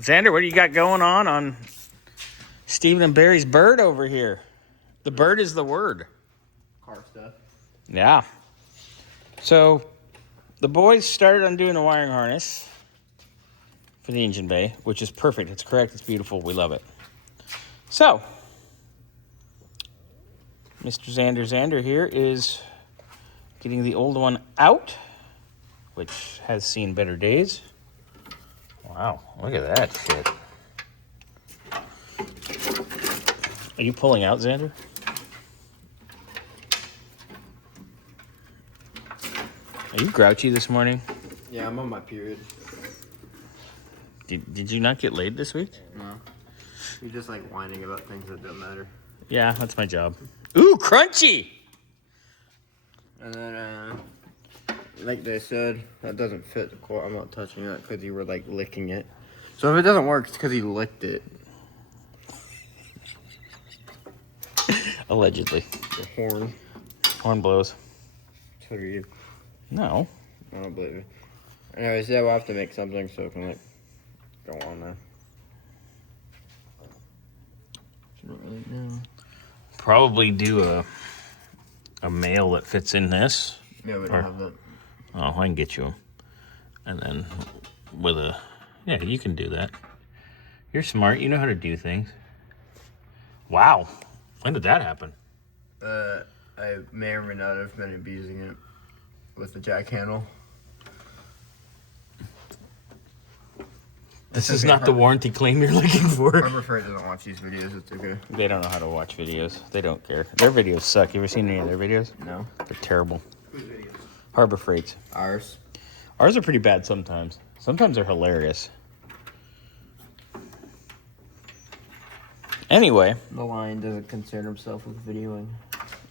Xander, what do you got going on Stephen and Barry's bird over here? The bird is the word. Car stuff. Yeah. So the boys started on doing the wiring harness for the engine bay, which is perfect. It's correct. It's beautiful. We love it. So Mr. Xander here is getting the old one out, which has seen better days. Wow, look at that shit. Are you pulling out, Xander? Are you grouchy this morning? Yeah, I'm on my period. Did you not get laid this week? No. You're just like whining about things that don't matter. Yeah, that's my job. Ooh, crunchy! And then, like they said, that doesn't fit the core. I'm not touching that because you were like licking it. So if it doesn't work, it's because he licked it. Allegedly. The horn. Horn blows. So you. No. I don't believe it. Anyways, yeah, we'll have to make something so it can like go on there. Probably do a male that fits in this. Yeah, we don't have that. Oh, I can get you them. And then with a... Yeah, you can do that. You're smart. You know how to do things. Wow. When did that happen? I may or may not have been abusing it with the jack handle. This is not the warranty claim you're looking for. Harbor Freight doesn't watch these videos. It's okay. They don't know how to watch videos. They don't care. Their videos suck. You ever seen any of their videos? No. They're terrible. Whose videos? Harbor Freight's. Ours. Ours are pretty bad sometimes. Sometimes they're hilarious. Anyway. The Lion doesn't concern himself with videoing.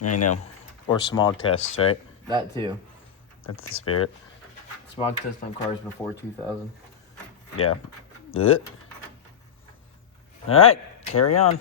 I know. Or smog tests, right? That too. That's the spirit. Smog test on cars before 2000. Yeah. Ugh. All right. Carry on.